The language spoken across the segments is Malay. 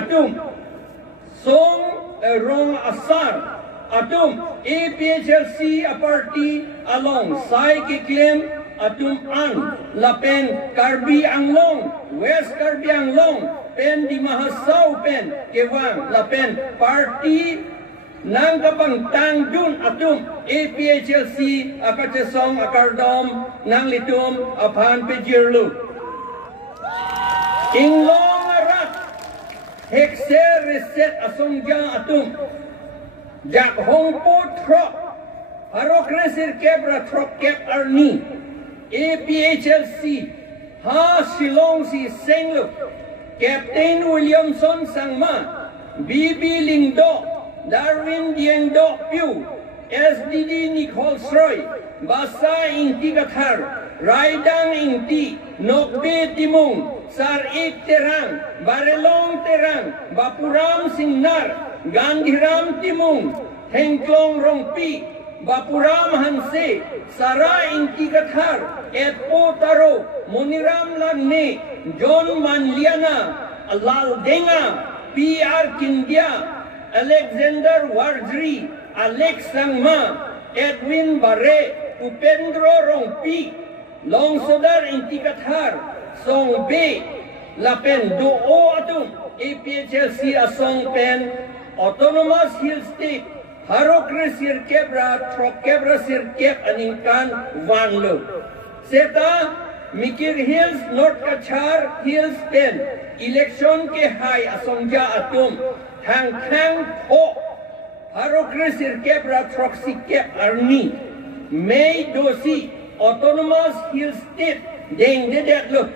atum song rong asar atum APHLC a party along sai ki claim atum an lapen Karbi Anglong West Karbi Anglong pen di Mahasau pen kewang lapen party nang kapang tangjun atum APHLC akachesong akardom nang litum apan pejirlu inglong arat hekser reset asongja atum jak hongpo trok harok resir kebra trok kep arni APHLC ha Shillong si Senglu Captain Williamson Sangma BB Lingdo Darwin Diengdo Pew SDD Nichols Roy Basa Inti Gathar Raidang Inti Nokbe Timung Sar Ik Terang Barelong Terang Bapuram Singnar Gandhiram Timung Hengklong Rongpi Bapuram Hanse Sara Inti Gathar Etpo Taro Muniram Lagne John Manliana Lal Denga PR Kindia Alexander Wardri Alex Sangma Edwin Barre Upendro Rongpi Longsodar Inti Gathar Song B Lapen Do'o Atum APHLC Asong Pen Autonomous Hill State Harokre Sirkebra Trokebra Sirkeb Aningkan Vanlo Seta Mikir Hills North Kachar Hills Pen Election ke Hai Asongja Atum Hang Hang Ho Harokre Sirkebra Troksikeb Arni May Dosi Autonomous Hill State Deng Dedetlo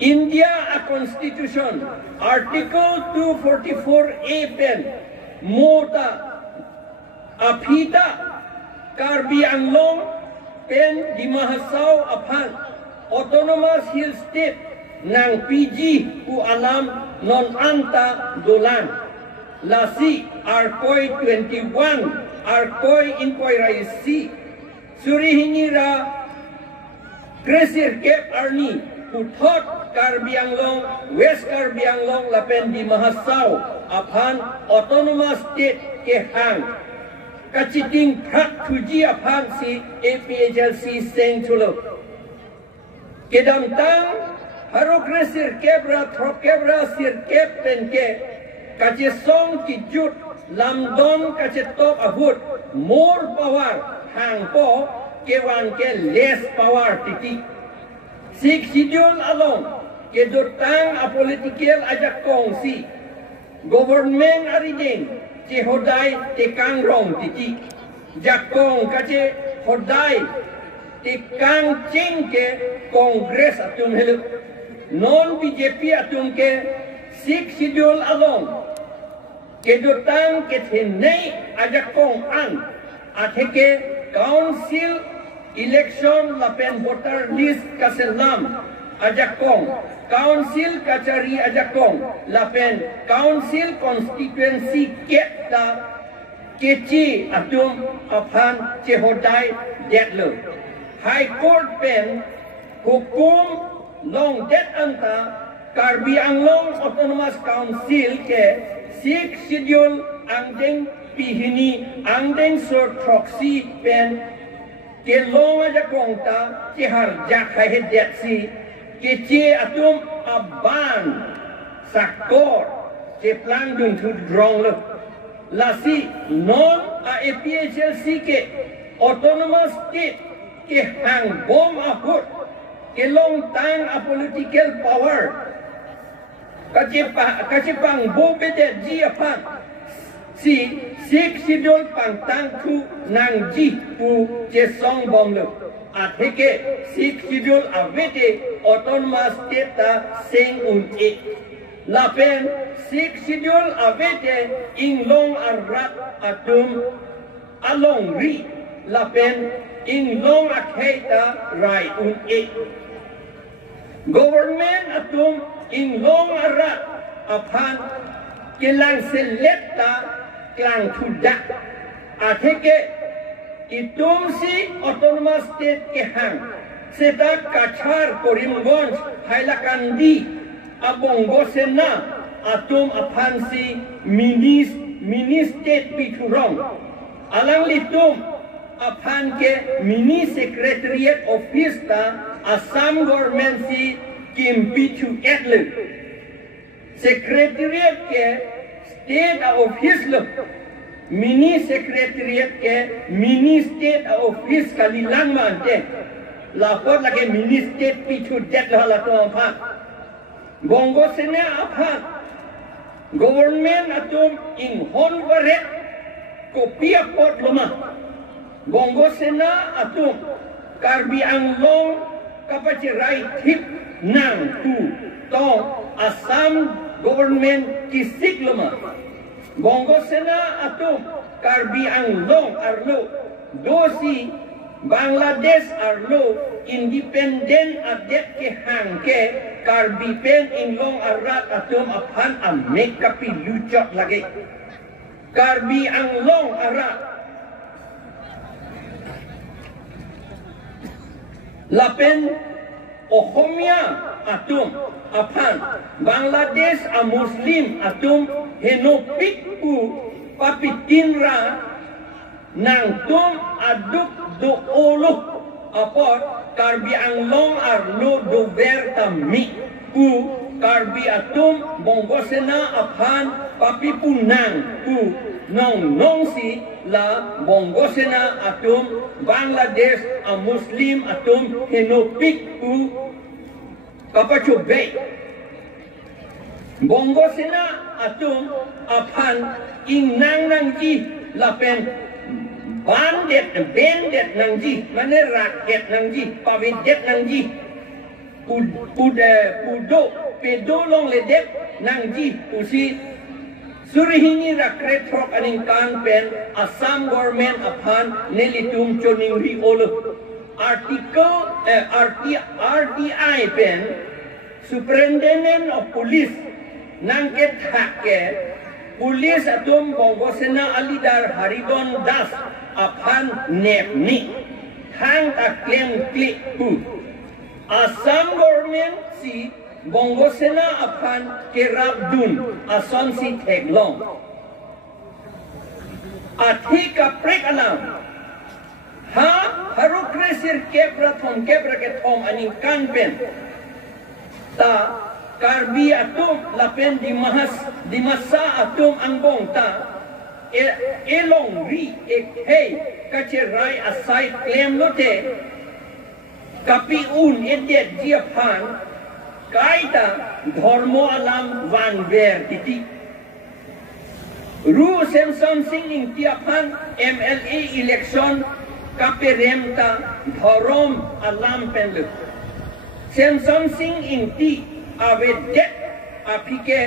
India a Constitution Article 244A Pen Mota Apita Karbi Anglong Pen di Mahasau Apan Autonomous Hill State Nang PG ku alam non anta dolan Lasi Arkoi 21 Arkoi Inquiry C Surihinira Kresir Kep Arni Puthot Karbi Anglong West Karbi Anglong Lapen di Mahasau Apan Autonomous State ke hang Kachiting Prat Tuji Apan si APHLC Seng Chulo Kedam Tang Harokre Sirkebra Trokebra Sirkeb Penke Kachisong Kijut Lamdon Kachetok Ahut More power Hang Po Kewan ke less power Titi Sik Sidul Along Kedurtang a political ajak kongsi Government ariding Ci hodai tekang rong titi Jakong kace hodai tekang cing ke Kongres atum helu Non BJP atum ke Sik Sidul Along Kedurtang kethenei ajak kong an Atheke Council Election Lapen Voter List Kaselam Ajakong Council Kachari Ajakong Lapen Council Constituency Kepta Keci Atum Apan Cehodai Detlo High Court Pen Hukum Long Det Anta Karbi Anglong Autonomous Council ke Sik Schedule Angdeng Pihini Angdeng Sur Troxy Pen ke long aja kongta ke harjak hai detsi ke ce atum aban sakor ke plan dun tu drong le lasi non a APHLC ke autonomous state ke hang bom ahut ke long tang a political power kace pang bo bedet ji apa si Sik Sidul Pantang tu nang ji pu je song bom le atheke Sik Sidul avete autonomous state ta seng un e lapen Sik Sidul avete inglong arat atum along ri lapen inglong akheita rai un e government atum inglong arat apan kelang selepta Klang Tudak Atheke Itum si autonomous state ke hang Seta Kachar Korimgonj Hailakandi Abongo Sena atum apan si mini state piturong alang litum apan ke mini secretariat office ta Assam government si kim pitu etlu secretariat ke state office lo mini secretariat ke mini state office kalilang mante lapor lagi mini state pitu det lah tu apa bongo sene apa government atum in hon baret kopia pot lama bongo sena atum Karbi Anglong kapacirai tip nang tu tong Assam government kisik lama bongo sena atum Karbi Anglong arlo dosi Bangladesh arlo independent adet ke hang ke Karbi pen inglong arat atum apan amek kapi lucot lagi Karbi Anglong arat lapen Ohomia atum apan Bangladesh a Muslim atum henopik ku papitinra nang tum aduk do olo apot Karbi Anglong arlo do verta mi ku Karbi atum bongosena apan papi punang ku nong si la bongosena atum Bangladesh a Muslim atum henopik ku kapachubay bongosena atum apan inang nangji lapen bandet nangji mana rakyat nangji pavidet nangji pudo pedolong ledep nangji usi surihini rakyat trok aningkan pen Assam government apan nelitum choning ri olo article RTI pen superintendent of police nangket hakke Polis atum bongosena alidar Haridon Das apan nepni hang taklem klik pu Assam government si bongosena apan kerabdun ason si teglong athi kaprek alam ha haruk resir kebra ke thom aning kanpen ta Karbi atum lapen di masa atum angbong ta elong ri hey kacerai asai claim lote kapi un edet jiapan kaita dharmo alam van ver titi ru semson singing tiapan MLA election kapi remta dharom alam penlu semson singing ti awedet apike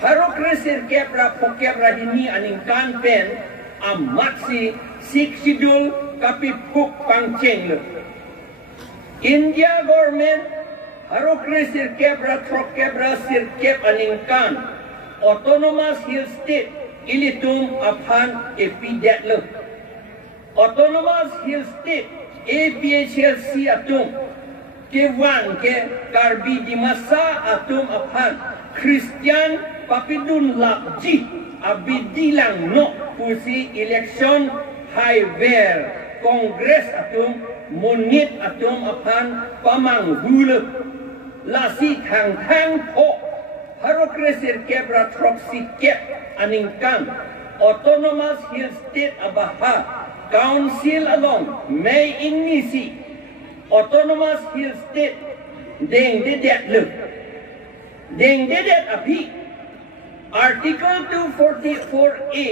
harok resir kebra pokebra hini aningkan pen amaksi siksidul kapi puk pangcheng le India government harok resir kebra trok kebra sir keb aningkan autonomous hill state ilitum aphan epidet le autonomous hill state APHLC atum Kewan ke Karbi di masa atum aphan Christian papidun lakji abidilang no pusi election highway Kongres atum monit atum aphan pamang hule lasi thang po harok resir kebra troksi kep aningkan autonomous hill state abaha council along may inisi autonomous hill state deng dedet le deng dedet api article 244A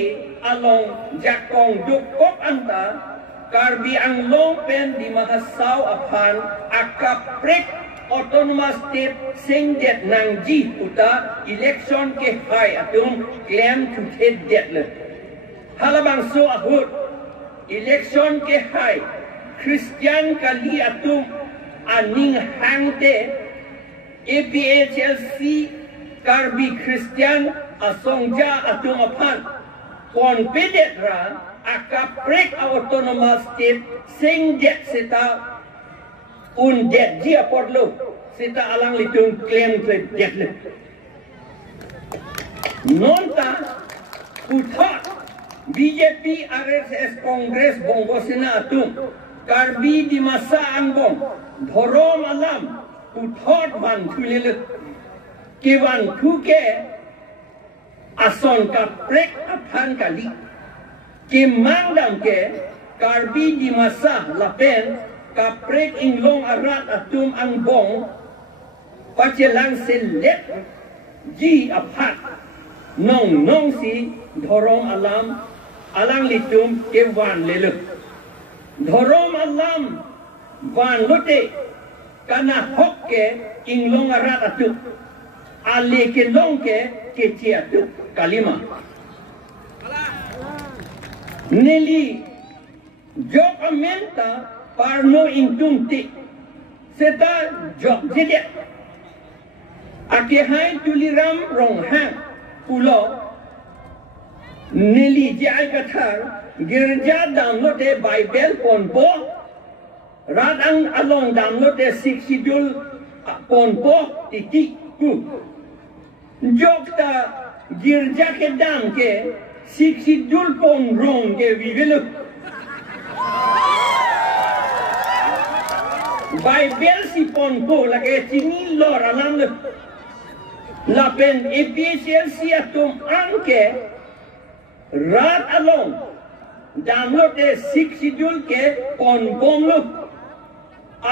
along jakong dukop anta Karbi Anglong pen di mahasau apan akaprek autonomous state singdet nangji uta election ke hai atung claim to dedet le halabang so ahut election ke hai Christian kali atum aning hangte APHLC Karbi Christian asongja atum apan konpedet ra akaprek autonomous state singdet seta undet dia porlo seta alang litung claim to debt nonta putat BJP RSS Kongres Bongosina atum karbi di masa angbong dhorom alam putat van thulele kewan thuke ason ka prek aphan kali ke mangdam ke karbi di masa lapen ka prek inglong arat atum angbong pacelang selet ji aphat nong si dhorom alam alang litum ke wan lele dhorom alam wan lote kana hokke inglong arat atum ale ke long ke ciatu kalima neli jok amenta parno intum ti seta jok jede ake hai tuliram rong hang pulo neli jai kathar girja download bible ponpo radang along download 6 schedule ponpo tiki ku jokta girja ke dam ke 6 schedule pon rong ke vivelu bible si ponpo lage chini lor alam le lapen EPCL si atum anke rat along download 6 schedule ke pon bom lu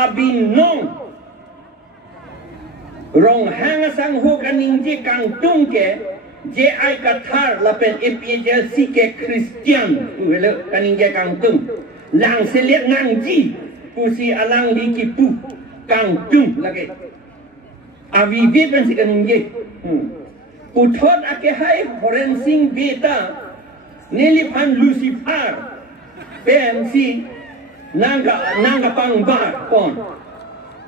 abinong rong hang sang hu kaning je kang tung ke je ai kathar lapen EPCL si ke Christian wele kaning je kang tung lang selet nang ji pusi alang di kipu kang tung lagi avi vipen si kaning je puthot ake hai forensing beta nilipan Lucifer pen si nanga pang bar pon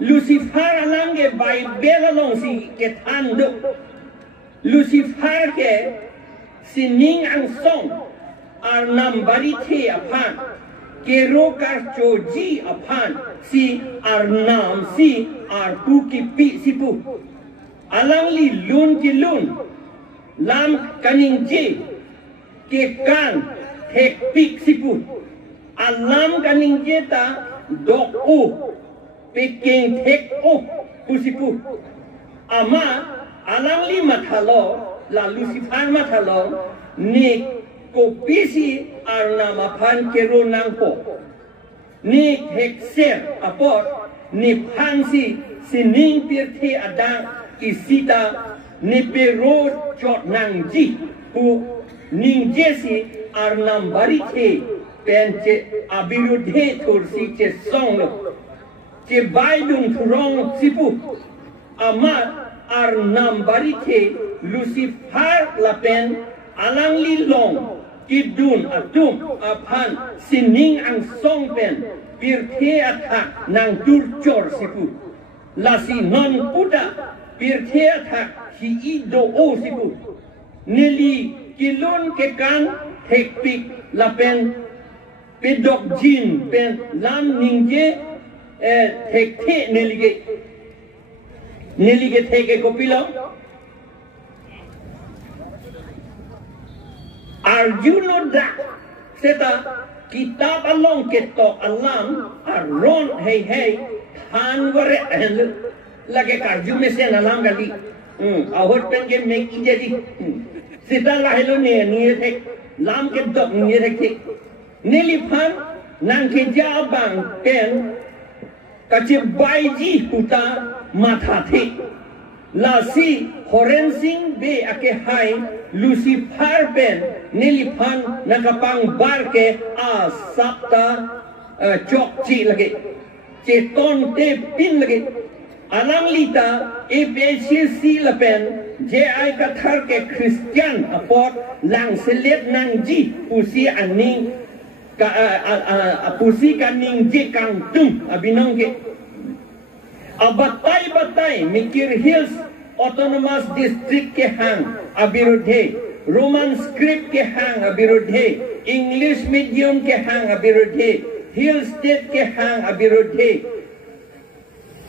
Lucifer alang ke Bible along si ke tando Lucifer ke sining ang song ar nambari the apan ke rokar choji apan si ar nam si ar pu ki pi sipu alang li lun ki lun lam kaning je ke kan hek pik sipu alam kaning je ta dok u peking hek u pusipu ama alang li mathalo la Lucifer mathalo ni ko pisi arna maphan kero nang po ni hek ser apot ni phansi sining pirthi adang isita ni pero chot nang ji pu ning jesi arnam bari the penche abirudhe thursi che song che baidung thurong sipu ama arnam bari the Lucifer lapen alang li long kidun atum aphan sining ang song pen pirthe athak nang tur chor sipu lasi non puta pirthe athak hi ido o sipu nili kilon ke kan hekpik lapen pedok jin pen lam ningje hekte nelige theke kopilo arjuno da seta kitab along ketok alam aron hey than ware lage karju me sen alam gali ahot pen ke mek jadi sita lahilo ne thek lam ke dok ne thek niliphan nang ke jabang pen kache baiji puta matha the lasi horensing be ake hai Lucifer pen niliphan nakapang barke a sapta chok chi lage cheton te pin lage alang lita EPCC lapen je ai kathar ke Christian apot lang selet nang ji pusi aning ka pusi kaning je kang tum abinong ke abatay Mikir Hills Autonomous District ke hang abirudhe Roman script ke hang abirudhe English medium ke hang abirudhe Hill State ke hang abirudhe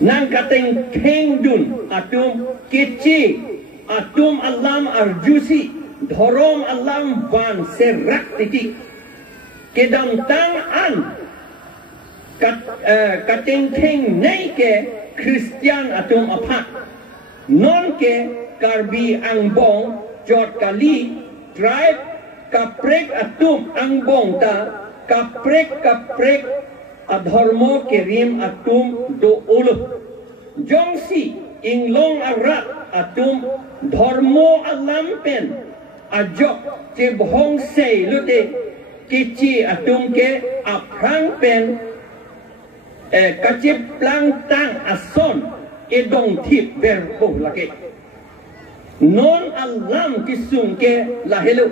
nang kateng kengdun atum kece atum alam arjusi Dhorom alam van serak titi kedam tang an kateng teng nei ke Christian atum apat non ke Karbi Angbong Jot Kali tribe kaprek atum Angbong ta kaprek adhormo kerim atum do ulu jongsi inglong arat atum dharmo alam pen ajok che bohong sei lute kici atum ke aprang pen kacip plang tang ason edong tip berboh lake non alam kisung ke lahelu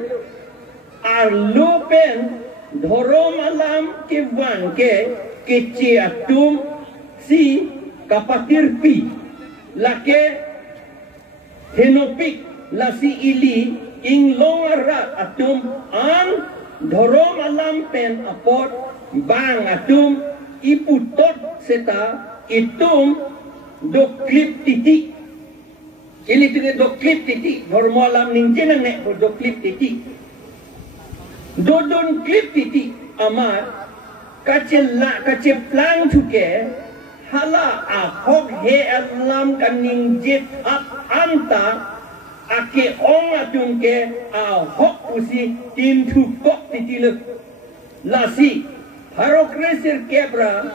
arlu pen dhorom alam ke wan ke kici atum si kapatir pi lake henopik lasi ili inglong arat atum an dhorom alam pen apot bang atum iputot seta itum doklip titi ili tine doklip titi dhorom alam ningjenang nek doklip titi dodon klip titi amat kaceplang chuke hala ahok he alam kaning jet at anta ake ong atung ke ahok usi tin thu kok titilu lasi harokre sir kebra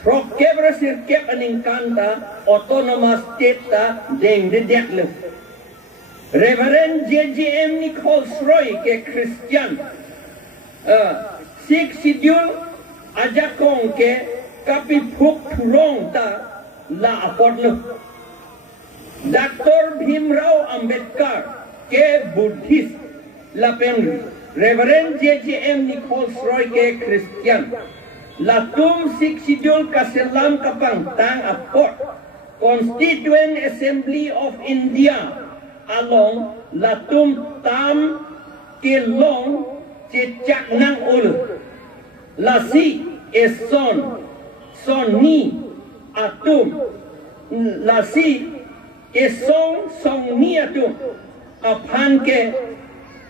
frok kebra sir kep aning kanta autonomous state ta deng de deklu Reverend JJM Nichols Roy ke Christian Sikh Schedule ajakong ke kapi phuk thurong ta la apotlu Dr. Bhimrao Ambedkar ke Buddhist la pen Reverend JJM Nichols Roy ke Christian la tum Sikh Schedule kaselam kapang tang apot Constituent Assembly of India along la tum tam ke long cecak nang ulu lasi eson Soni atum lasi song ni atum aphan ke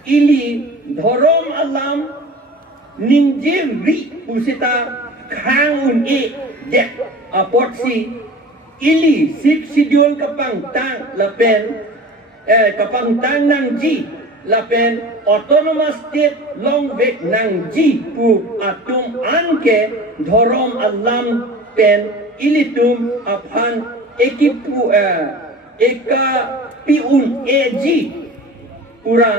ili dhorom alam ningje ri pusita khang un e dek apot si ili Sikh Schedule kapang tang lapen kapang tang nang ji lapen autonomous state long vek nang ji pu atum anke dhorom alam pen ilitum aphan ekipu eka piun eji pura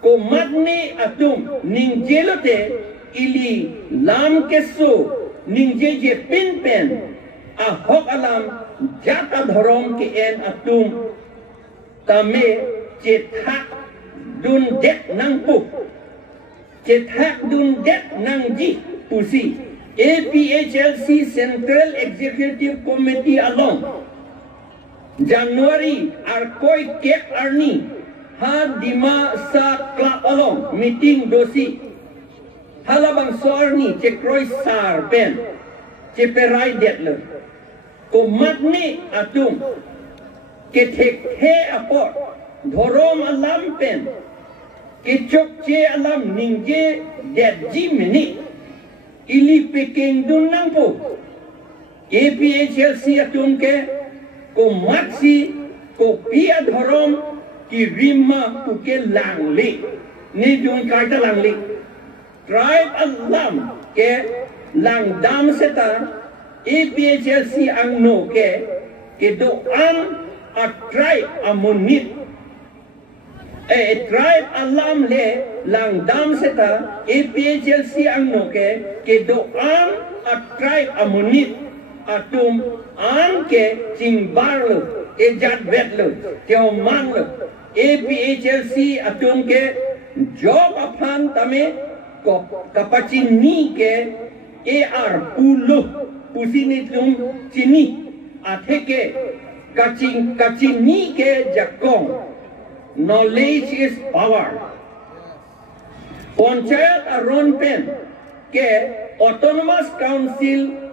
ko madne atum ningjelote ili lam keso ningjeje pin pen ahok alam jata dhorom ke en atum tame cethak dun dek nang pu cethak dun dek nang ji pusi APHLC Central Executive Committee along January arkoi kep arni ha dima sa club along meeting dosi halabang sorni cekroi sar pen ceperai detler ko matni atum ketek he apot dhorom alam pen kechok che alam ningje det jimni ili peking dun nang po APHLC atum ke ko matsi ko pia dhorom ki rima puke langli ni jun kaita langli tribe alam ke langdam seta APHLC angno ke do an a tribe amonit tribe alam le langdam seta APHLC angno ke do an a tribe amonit atum an ke cingbar ejat vetlo teo mang APHLC atum ke job aphan tame ko kapacin ni ke AR puluh pusini tum cini atheke kacing ni ke jakong knowledge is power panchayat aron pen ke autonomous council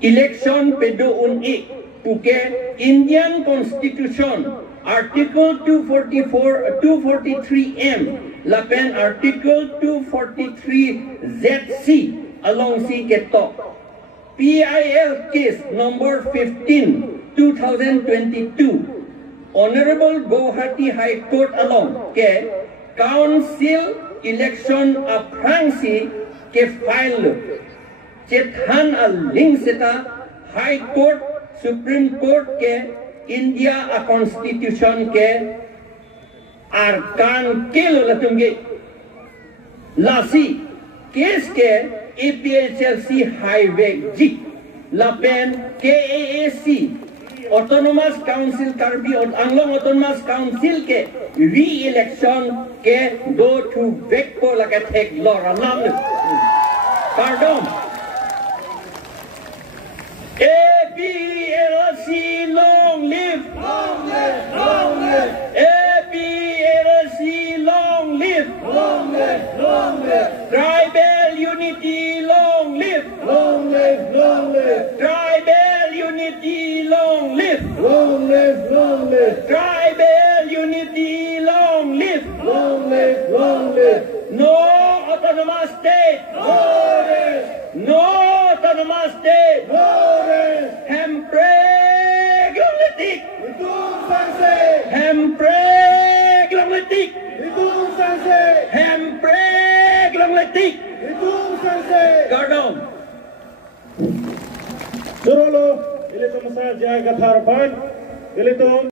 election pedo un puke Indian constitution Article 243M, lapen Article 243ZC, along si ketok. PIL case number 15, 2022. Honorable Guwahati High Court along ke Council election of Frangsi ke file Chethan link seta High Court Supreme Court ke India a Constitution ke arkan ke lolatungge lasi case ke APHLC Highway G lapen KAAC Autonomous Council Karbi Anglong Autonomous Council ke re-election ke do to vekpo laga tek lora lam pardon APLC long live APLC long live tribal unity long live tribal unity long live tribal unity long live no autonomous state no autonomous state hempreg longletik hempreg longletik hempreg longletik Gardong Surolo, ilito masa jaga tharpan, ilito